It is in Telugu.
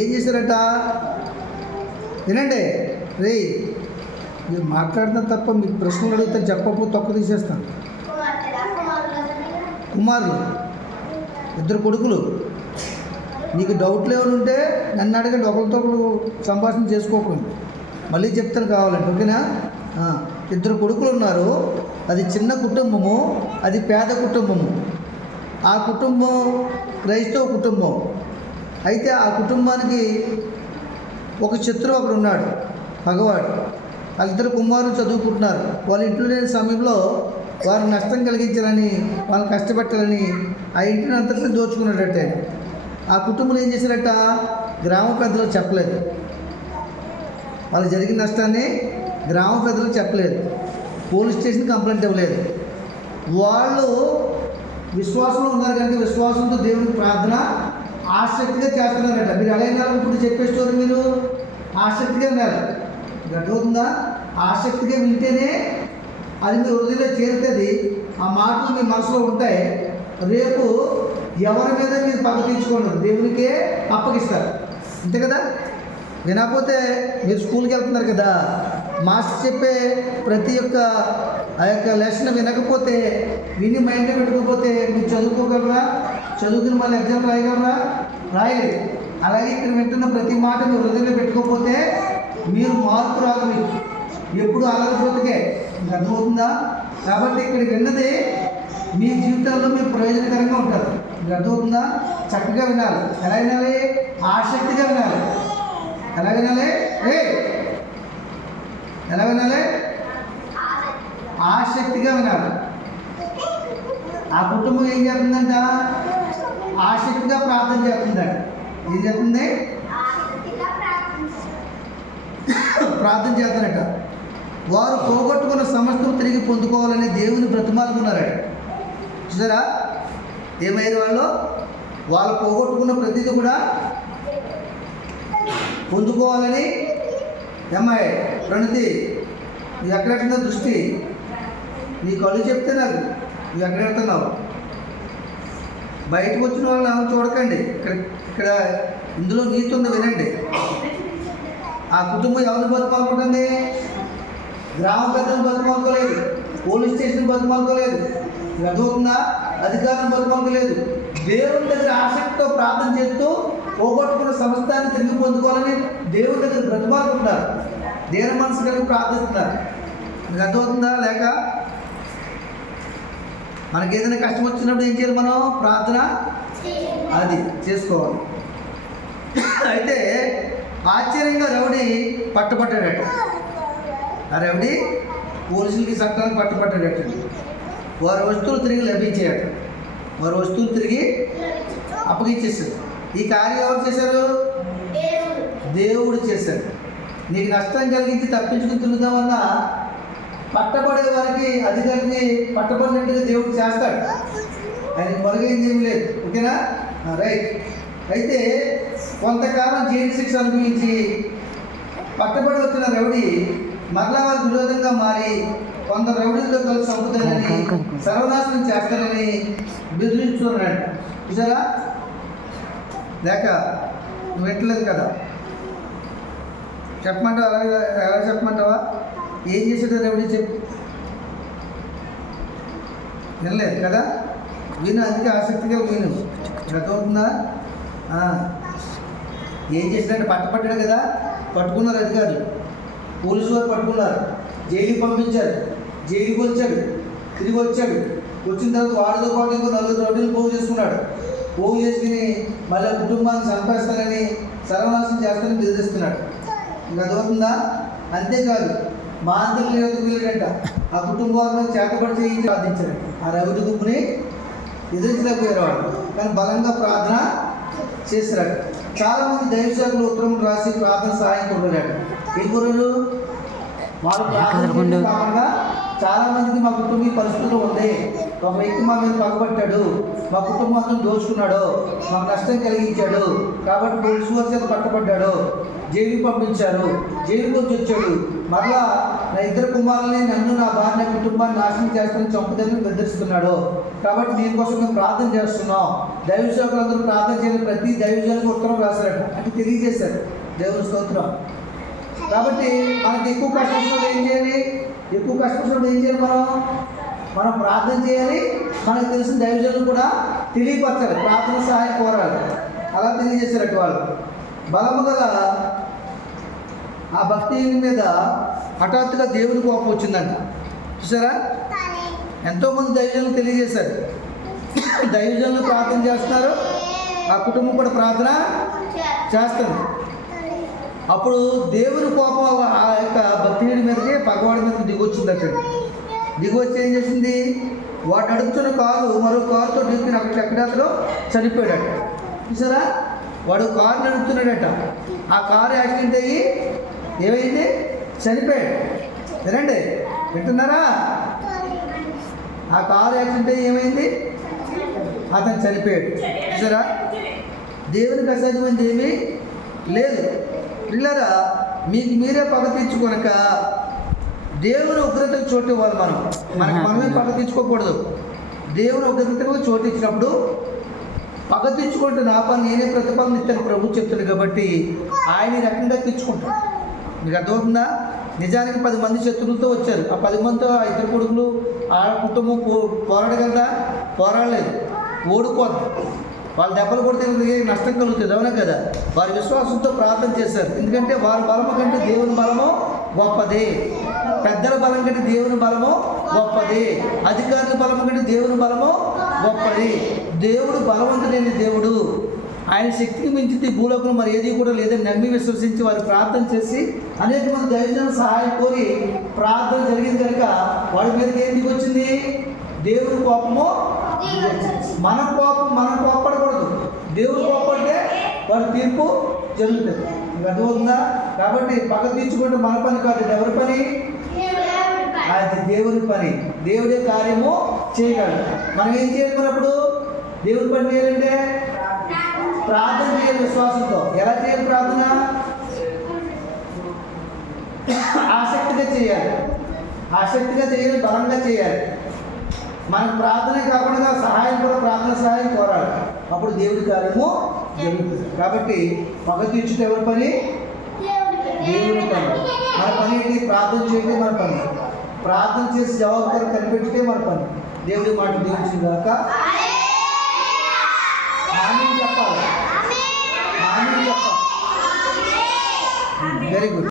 ఏం చేశారట? వినండి రే, మీరు మాట్లాడతాం తప్ప మీకు ప్రశ్నలు అడిగితే చెప్పకపోతే తొక్క తీసేస్తాను. కుమారులు, ఇద్దరు కొడుకులు. నీకు డౌట్లు ఏమైనా ఉంటే నన్ను అడగండి, ఒకరితో ఒకరు సంభాషణ చేసుకోకండి. మళ్ళీ చెప్తాను కావాలంటే, ఓకేనా? ఇద్దరు కొడుకులు ఉన్నారు. అది చిన్న కుటుంబము, అది పేద కుటుంబము. ఆ కుటుంబం క్రైస్తవ కుటుంబం. అయితే ఆ కుటుంబానికి ఒక శత్రువు ఒకడు ఉన్నాడు, పగవాడు. వాళ్ళిద్దరు కుమారులు చదువుకుంటున్నారు. వాళ్ళ ఇంట్లో లేని సమయంలో వారు నష్టం కలిగించాలని, వాళ్ళని కష్టపెట్టాలని ఆ ఇంటిని అంతటిని దోచుకున్నాడట. ఆ కుటుంబంలో ఏం చేశారట? గ్రామ పెద్దలకు చెప్పలేదు. వాళ్ళు జరిగిన నష్టాన్ని గ్రామ పెద్దలకు చెప్పలేదు. పోలీస్ స్టేషన్ కంప్లైంట్ ఇవ్వలేదు. వాళ్ళు విశ్వాసంలో ఉన్నారు కనుక విశ్వాసంతో దేవునికి ప్రార్థన ఆసక్తిగా చేస్తున్నారట. మీరు ఎలా వినాలి? ఇప్పుడు చెప్పే స్టోరీ మీరు ఆసక్తిగా వినాలి. గట్టవుతుందా? ఆసక్తిగా వింటేనే అది మీ హృదయంలో చేరుతుంది. ఆ మాటలు మీ మనసులో ఉంటాయి. రేపు ఎవరి మీద మీరు పగ తీర్చుకోండి, దేవునికే అప్పగిస్తారు. అంతే కదా? వినకపోతే మీరు స్కూల్కి వెళ్తున్నారు కదా, మాస్టర్ చెప్పే ప్రతి ఒక్క ఆ యొక్క లెసన్ వినకపోతే, విని మైండ్లో పెట్టుకోకపోతే మీరు చదువుకోగలరా? చదువుకుని మళ్ళీ ఎగ్జామ్ రాయగలరా? రాయలేదు. అలాగే ఇక్కడ వింటున్న ప్రతి మాట మీరు హృదయంలో పెట్టుకోకపోతే మీరు మార్పు రాదు. మీకు ఎప్పుడు అలగపోతుకే అర్థమవుతుందా? కాబట్టి ఇక్కడ విన్నది మీ జీవితంలో మీరు ప్రయోజనకరంగా ఉంటారు. మీకు అర్థమవుతుందా? చక్కగా వినాలి. ఎలా వినాలి? ఆసక్తిగా వినాలి. ఎలా వినాలి? ఎలా వినాలి? ఆసక్తిగా వినాలి. ఆ కుటుంబం ఏం చేస్తుందంట? ఆసక్తిగా ప్రార్థన చేస్తుందంట. ఏం చేస్తుంది? ప్రార్థన చేస్తారట. వారు పోగొట్టుకున్న సమస్తం తిరిగి పొందుకోవాలని దేవుని బ్రతిమాలుకున్నారట. చూసారా ఏమైనా వాళ్ళు పోగొట్టుకున్న ప్రతిదీ కూడా పొందుకోవాలని. అమ్మాయి ప్రణతి, నువ్వు ఎక్కడెట్టిన దృష్టి? నీ కళ్ళు చెప్తే నాకు నువ్వు ఎక్కడెడుతున్నావు? బయటకు వచ్చిన వాళ్ళని చూడకండి. ఇక్కడ ఇందులో నీతి ఉంది, వినండి. ఆ కుటుంబం ఎవరిని బతుకోవాలనుకుంటుంది? గ్రామ పెద్దను బతుకోలేదు, పోలీస్ స్టేషన్ బతుకోలేదు, అర్థమవుతుందా? అధికారం బతుకోలేదు. దేవుని దగ్గర ఆసక్తితో ప్రార్థన చేస్తూ పోగొట్టుకున్న సమస్తాన్ని తిరిగి పొందుకోవాలని దేవుని దగ్గర బ్రతిమాలుకుంటున్నారు. దేవుని మనసు కలిగి ప్రార్థిస్తున్నారు. మీకు అర్థమవుతుందా? లేక మనకి ఏదైనా కష్టం వచ్చినప్పుడు ఏం చేయాలి? మనం ప్రార్థన అది చేసుకోవాలి. అయితే ఆశ్చర్యంగా రౌడీ పట్టుబట్టాడట. ఆ రౌడీ పోలీసులకి చట్టాన్ని పట్టుబట్టాడట. వారి వస్తువులు తిరిగి లభించాయట. వారి వస్తువులు తిరిగి అప్పగించేశారు. ఈ కార్యం ఎవరు చేశారు? దేవుడు చేశాడు. నీకు నష్టం కలిగించి తప్పించుకుని తిరుగుదామన్నా పట్టబడే వారికి, అధికారికి పట్టబడినట్టుగా దేవుడు చేస్తాడు. ఆయన మరుగేం చేయలేదు. ఓకేనా? రైట్. అయితే కొంతకాలం జైలు శిక్ష అనుభవించి పట్టబడి వచ్చిన రౌడీ మరలా వారికి విరోధంగా మారి కొందరు రౌడీలతో కలిసి చంపుతానని, సర్వనాశనం చేస్తానని బెదిరించున్నాడు. చూసారా? లేక నువ్వు వింటలేదు కదా? చెప్పమంటావా? ఎలా చెప్పమంటావా? ఏం చేసాడో రౌడీ చెప్పు. వినలేదు కదా? విను, అందుకే ఆసక్తిగా విను. అర్థమవుతుందా? ఏం చేసినట్టు పట్టపట్టాడు కదా, పట్టుకున్నారు అధికారులు, పోలీసు వారు పట్టుకున్నారు, జైలుకి పంపించారు, జైలుకి వచ్చాడు, తిరిగి వచ్చాడు. వచ్చిన తర్వాత వాడితో పాటు ఇంకో 4 రౌడీలు పోగు చేసుకున్నాడు. పోగు చేసుకుని మళ్ళీ కుటుంబాన్ని చంపేస్తానని, సర్వనాశనం చేస్తానని బెదిరిస్తున్నాడు. ఇంకా అదవుతుందా? అంతేకాదు, మాంత్రికుల యొక్కకు వెళ్ళాడంట. ఆ కుటుంబాలను చేతబడి చేయించి ప్రార్థించాడు. ఆ రౌడీ గుంపుని ఎదిరించలేకపోయారు వాడు, కానీ బలంగా ప్రార్థన చేశాడు. చాలామంది దైవసేవకులు ఉత్తరం రాసి ప్రార్థన సహాయం కోరాడు. ఏం కోరారు? వాళ్ళు ప్రార్థన కాకుండా చాలా మందికి మా కుటుంబ ఈ పరిస్థితులు ఉంది. ఒక వ్యక్తి మా మీద పగబట్టాడు, మా కుటుంబం అంతా దోచుకున్నాడు, మాకు నష్టం కలిగించాడు, కాబట్టి పోలీసు వారి చేత పట్టబడ్డాడు, జైలుకి పంపించారు, జైలుకి వచ్చి వచ్చాడు, మరలా నా ఇద్దరు కుమారుల్ని, నన్ను, నా భార్య, నా కుటుంబాన్ని నాశనం చేస్తానని చంపుదని బెదిరిస్తున్నాడు. కాబట్టి దీనికోసం మేము ప్రార్థన చేస్తున్నాం. దైవ సేవకులందరూ ప్రార్థన చేయని ప్రతి దైవజనులకు ఉత్తరం రాశారట, అంటే తెలియజేశారు. దేవుని స్తోత్రం. కాబట్టి మనకి ఎక్కువ కష్టం వచ్చినప్పుడు ఏం చేయాలి? ఎక్కువ కష్టం వచ్చినప్పుడు ఏం చేయాలి? మనం ప్రార్థన చేయాలి. మనకు తెలిసిన దైవజనులు కూడా తెలియపరచాలి, ప్రార్థన సహాయం కోరాలి. అలా తెలియజేశారట వాళ్ళు. బలము గల ఆ భక్తి మీద హఠాత్తుగా దేవుని కోపం వచ్చిందంట. చూసారా? ఎంతోమంది దైవజనులు తెలియజేశారు. దైవజనులు ప్రార్థన చేస్తున్నారు, ఆ కుటుంబం కూడా ప్రార్థన చేస్తారు. అప్పుడు దేవుని కోపం ఆ యొక్క భక్తుడి మీదకి, పగవాడి మీదకి దిగొచ్చిందట. దిగొచ్చి ఏం చేసింది? వాడు నడుపుతున్న కారు మరో కారుతో దిగుతున్న అక్కడతలో చనిపోయాడట. చూసారా? వాడు కారు నడుపుతున్నాడట. ఆ కారు యాక్సిడెంట్ అయ్యి ఏమైంది? చనిపోయాడు. వినండి, వింటున్నారా? ఆ కారు యాక్సిడెంట్ అయ్యి ఏమైంది? అతను చనిపోయాడు. చూసారా? దేవునికి అసాధ్యమైంది ఏమీ లేదు. పిల్లరా, మీకు మీరే పగ తీర్చుకొనక దేవుని ఉగ్రతకు చోటు ఇవ్వాలి. మనమే పగ తీర్చుకోకూడదు. దేవుని ఉగ్రతకు చోటు ఇచ్చినప్పుడు పగ తీర్చుకుంటే నా పని నేనే ప్రతిఫలం ఇస్తాను ప్రభు చెప్తాడు. కాబట్టి ఆయన ఈ రకంగా తీర్చుకుంటాడు. మీకు అర్థమవుతుందా? నిజానికి 10 మంది శత్రువులతో వచ్చారు. ఆ 10 మందితో ఆ ఇద్దరు కొడుకులు, ఆ కుటుంబం పోరాడగలదా? పోరాడలేదు, ఓడిపోద్ది. వాళ్ళ దెబ్బలు కొడితే నష్టం కలుగుతుంది, అవునా కదా? వారి విశ్వాసంతో ప్రార్థన చేశారు. ఎందుకంటే వారి బలము కంటే దేవుని బలము గొప్పది. పెద్దల బలం కంటే దేవుని బలము గొప్పది. అధికారుల బలము కంటే దేవుని బలము గొప్పది. దేవుడు బలవంతుడైన దేవుడు. ఆయన శక్తికి మించితే భూలోకంలో మరి ఏది కూడా లేదని నమ్మి విశ్వసించి వారు ప్రార్థన చేసి అనేక మంది దైవజనుల సహాయం కోరి ప్రార్థన జరిగింది కనుక వాడి మీదకి ఏం దిగొచ్చింది? దేవుని కోపము. మనం కోపడకూడదు. దేవుడు కోపడితే వాడి తీర్పు జరుగుతుంది. మీకు అర్థమవుతుందా? కాబట్టి పగ తీర్చుకుంటే మన పని కాదు, ఎవరి పని? అది దేవుని పని. దేవుడే కార్యము చేయగలడు. మనం ఏం చేయాలి? మనప్పుడు దేవుని పని చేయాలంటే ప్రార్థన చేయాలి విశ్వాసంతో. ఎలా చేయాలి ప్రార్థన? ఆసక్తిగా చేయాలి, బలంగా చేయాలి. మనకు ప్రార్థనే కాకుండా సహాయం కూడా, ప్రార్థన సహాయం కోరాలి. అప్పుడు దేవుడి కార్యము జరుగుతుంది. కాబట్టి పగ తీర్చుట ఎవరి పని? దేవుని పని. మన పని ఏంటి? ప్రార్థన చేయడం మన పని. ప్రార్థన చేసి జవాబు కనిపెట్టితే మన పని. దేవుడి మాట దీవించిన దాకా ఆమేన్ చెప్పాలి. Very good.